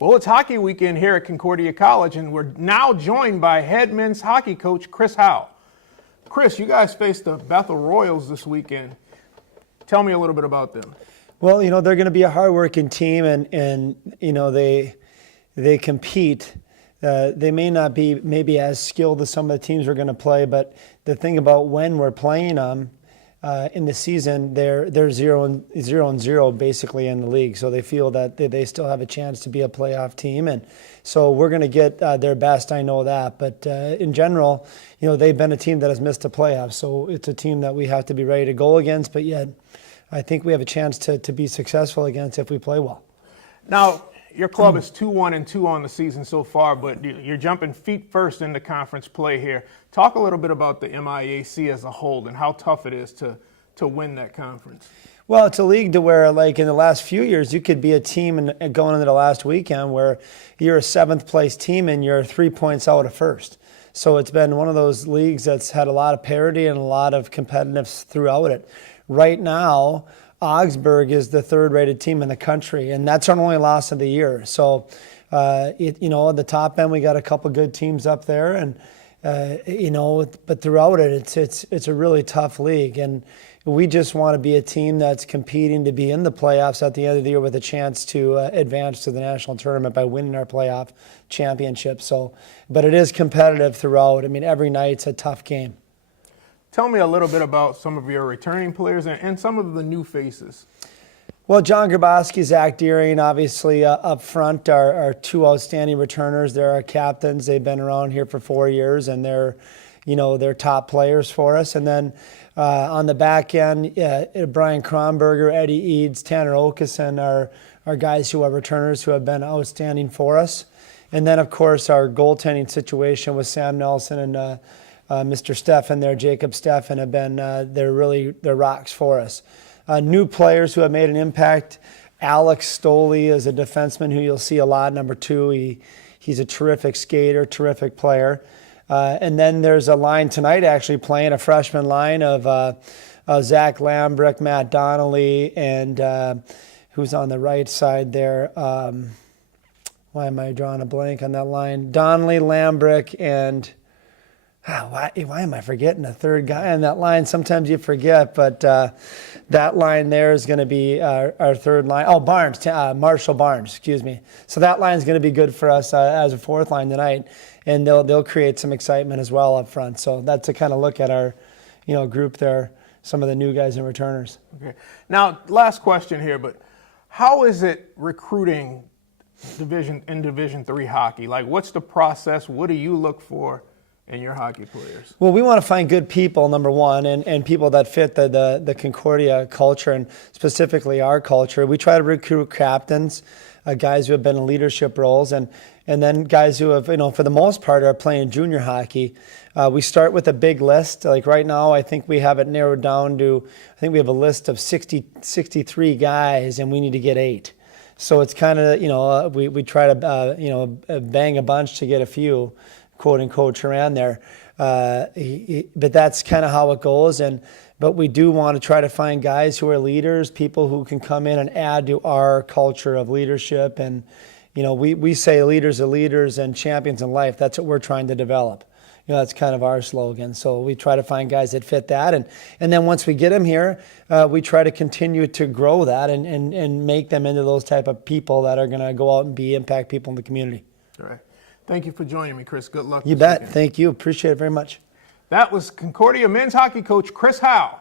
Well, it's hockey weekend here at Concordia College, and we're now joined by head men's hockey coach Chris Howe. Chris, you guys faced the Bethel Royals this weekend. Tell me a little bit about them. Well, they're going to be a hard-working team, and they compete. They may not be maybe as skilled as some of the teams we're going to play, but the thing about when we're playing them in the season, they're 0-0 basically in the league. So they feel that they still have a chance to be a playoff team, and so we're going to get their best. I know that, but in general, they've been a team that has missed the playoffs. So it's a team that we have to be ready to go against. But yet, I think we have a chance to be successful against if we play well. Now, your club is 2-1-2 on the season so far, but you're jumping feet first into conference play here. Talk a little bit about the MIAC as a whole and how tough it is to win that conference. Well, it's a league to where, like in the last few years, you could be a team and going into the last weekend where you're a 7th place team and you're 3 points out of first. So it's been one of those leagues that's had a lot of parity and a lot of competitiveness throughout it. Right now, Augsburg is the 3rd-rated team in the country, and that's our only loss of the year. So, at the top end, we got a couple good teams up there, and but throughout it, it's a really tough league, and we just want to be a team that's competing to be in the playoffs at the end of the year with a chance to advance to the national tournament by winning our playoff championship. So, but it is competitive throughout. I mean, every night's a tough game. Tell me a little bit about some of your returning players and some of the new faces. Well, John Grabowski, Zach Deering, obviously up front are 2 outstanding returners. They're our captains. They've been around here for 4 years, and they're top players for us. And then on the back end, Brian Kronberger, Eddie Eads, Tanner Okeson are guys who are returners who have been outstanding for us. And then, of course, our goaltending situation with Sam Nelson and Mr. Steffen there, Jacob Steffen, have been they're rocks for us. New players who have made an impact. Alex Stoley is a defenseman who you'll see a lot, number 2. He's a terrific skater, terrific player. And then there's a line tonight actually playing, a freshman line of Zach Lambrick, Matt Donnelly, and who's on the right side there. Why am I drawing a blank on that line? Donnelly, Lambrick, and why am I forgetting a third guy on that line? Sometimes you forget, but that line there is going to be our third line. Oh, Barnes, Marshall Barnes, excuse me. So that line is going to be good for us as a 4th line tonight, and they'll create some excitement as well up front. So that's a kind of look at our group there, some of the new guys and returners. Okay. Now, last question here, but how is it recruiting Division III hockey? Like, what's the process? What do you look for in your hockey players? Well, we want to find good people, number one, and people that fit the Concordia culture and specifically our culture. We try to recruit captains, guys who have been in leadership roles, and then guys who have, for the most part, are playing junior hockey. We start with a big list. Like right now, I think we have it narrowed down to, I think we have a list of 63 guys, and we need to get 8. So it's kind of, we try to, bang a bunch to get a few, quote unquote, around there. But that's kind of how it goes. But we do want to try to find guys who are leaders, people who can come in and add to our culture of leadership. And, we say leaders are leaders and champions in life. That's what we're trying to develop. That's kind of our slogan. So we try to find guys that fit that. And then once we get them here, we try to continue to grow that and make them into those type of people that are going to go out and impact people in the community. All right. Thank you for joining me, Chris. Good luck. You bet. Thank you. Appreciate it very much. That was Concordia men's hockey coach Chris Howe.